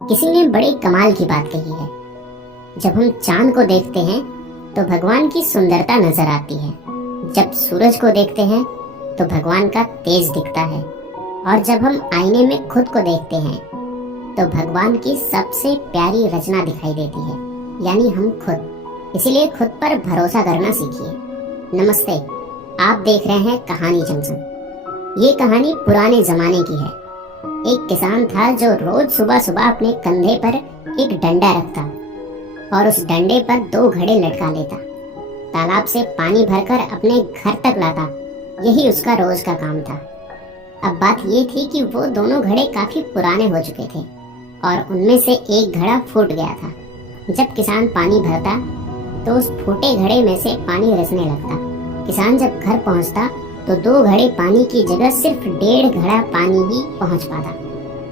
किसी ने बड़े कमाल की बात कही है। जब हम चांद को देखते हैं तो भगवान की सुंदरता नजर आती है। जब सूरज को देखते हैं तो भगवान का तेज दिखता है। और जब हम आईने में खुद को देखते हैं तो भगवान की सबसे प्यारी रचना दिखाई देती है, यानी हम खुद। इसीलिए खुद पर भरोसा करना सीखिए। नमस्ते, आप देख रहे हैं कहानी जंक्शन। ये कहानी पुराने जमाने की है। एक किसान था जो रोज सुबह सुबह अपने कंधे पर एक डंडा रखता और उस डंडे पर 2 घड़े लटका लेता। तालाब से पानी भरकर अपने घर तक लाता। यही उसका रोज का काम था। अब बात ये थी कि वो दोनों घड़े काफी पुराने हो चुके थे और उनमें से एक घड़ा फूट गया था। जब किसान पानी भरता तो उस फूटे घड़े में से पानी रिसने लगता। किसान जब घर पहुंचता तो 2 घड़े पानी की जगह सिर्फ 1.5 घड़ा पानी ही पहुंच पाता।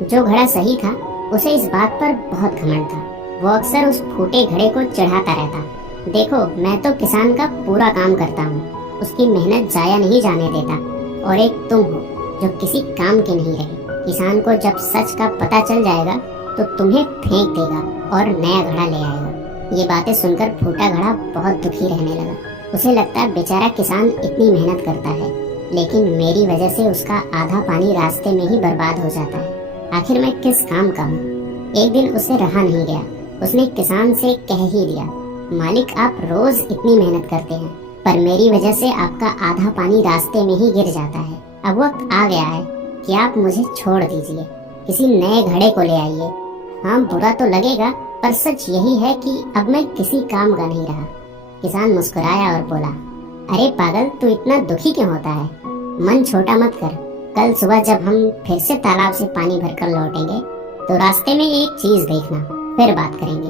जो घड़ा सही था उसे इस बात पर बहुत घमंड था। वो अक्सर उस फूटे घड़े को चढ़ाता रहता। देखो, मैं तो किसान का पूरा काम करता हूँ, उसकी मेहनत जाया नहीं जाने देता। और एक तुम हो जो किसी काम के नहीं रहे। किसान को जब सच का पता चल जाएगा तो तुम्हें फेंक देगा और नया घड़ा ले आएगा। ये बातें सुनकर फूटा घड़ा बहुत दुखी रहने लगा। उसे लगता बेचारा किसान इतनी मेहनत करता है, लेकिन मेरी वजह से उसका आधा पानी रास्ते में ही बर्बाद हो जाता है। आखिर मैं किस काम का हूँ। एक दिन उसे रहा नहीं गया। उसने किसान से कह ही दिया, मालिक, आप रोज इतनी मेहनत करते हैं पर मेरी वजह से आपका आधा पानी रास्ते में ही गिर जाता है। अब वक्त आ गया है कि आप मुझे छोड़ दीजिए, किसी नए घड़े को ले आइए। हाँ, बुरा तो लगेगा पर सच यही है कि अब मैं किसी काम का नहीं रहा। किसान मुस्कुराया और बोला, अरे पागल, तू इतना दुखी क्यों होता है? मन छोटा मत कर। कल सुबह जब हम फिर से तालाब से पानी भरकर लौटेंगे तो रास्ते में एक चीज देखना, फिर बात करेंगे।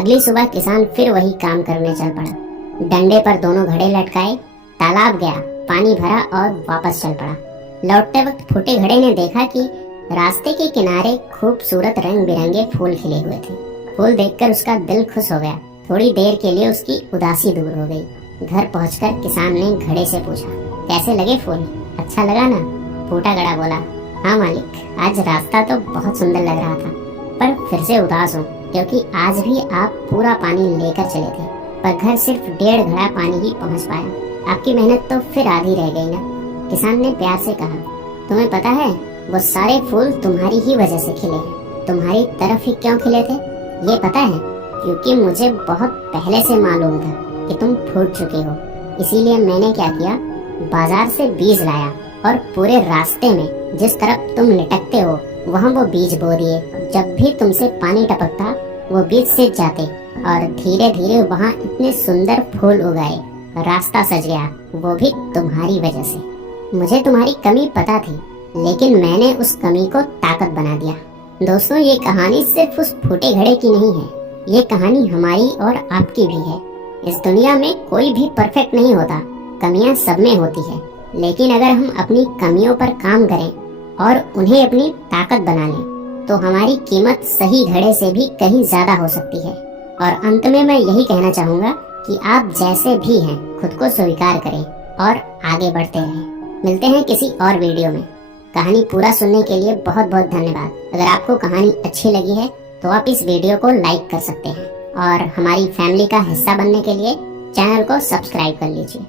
अगली सुबह किसान फिर वही काम करने चल पड़ा। डंडे पर दोनों घड़े लटकाए, तालाब गया, पानी भरा और वापस चल पड़ा। लौटते वक्त फूटे घड़े ने देखा कि रास्ते के किनारे खूबसूरत रंग बिरंगे फूल खिले हुए थे। फूल देखकर उसका दिल खुश हो गया। थोड़ी देर के लिए उसकी उदासी दूर हो गई। घर पहुंचकर किसान ने घड़े से पूछा, कैसे लगे फूल? अच्छा लगा ना? फूटा घड़ा बोला, हाँ मालिक, आज रास्ता तो बहुत सुंदर लग रहा था, पर फिर से उदास हूँ क्योंकि आज भी आप पूरा पानी लेकर चले थे पर घर सिर्फ 1.5 घड़ा पानी ही पहुँच पाया। आपकी मेहनत तो फिर आधी रह गई ना। किसान ने प्यार से कहा, तुम्हें पता है वो सारे फूल तुम्हारी ही वजह से खिले हैं। तुम्हारी तरफ ही क्यों खिले थे ये पता है? क्योंकि मुझे बहुत पहले से मालूम था कि तुम फूट चुके हो। इसीलिए मैंने क्या किया, बाजार से बीज लाया और पूरे रास्ते में जिस तरफ तुम लटकते हो वहाँ वो बीज बो दिए। जब भी तुमसे पानी टपकता वो बीज सिंच जाते और धीरे धीरे वहाँ इतने सुंदर फूल उगाए। रास्ता सज गया, वो भी तुम्हारी वजह से। मुझे तुम्हारी कमी पता थी, लेकिन मैंने उस कमी को ताकत बना दिया। दोस्तों, ये कहानी सिर्फ उस फूटे घड़े की नहीं है, ये कहानी हमारी और आपकी भी है। इस दुनिया में कोई भी परफेक्ट नहीं होता, कमियां सब में होती है। लेकिन अगर हम अपनी कमियों पर काम करें और उन्हें अपनी ताकत बना लें तो हमारी कीमत सही घड़े से भी कहीं ज्यादा हो सकती है। और अंत में मैं यही कहना चाहूँगा कि आप जैसे भी हैं खुद को स्वीकार करें और आगे बढ़ते रहें। मिलते हैं किसी और वीडियो में। कहानी पूरा सुनने के लिए बहुत बहुत धन्यवाद। अगर आपको कहानी अच्छी लगी है तो आप इस वीडियो को लाइक कर सकते हैं और हमारी फैमिली का हिस्सा बनने के लिए चैनल को सब्सक्राइब कर लीजिए।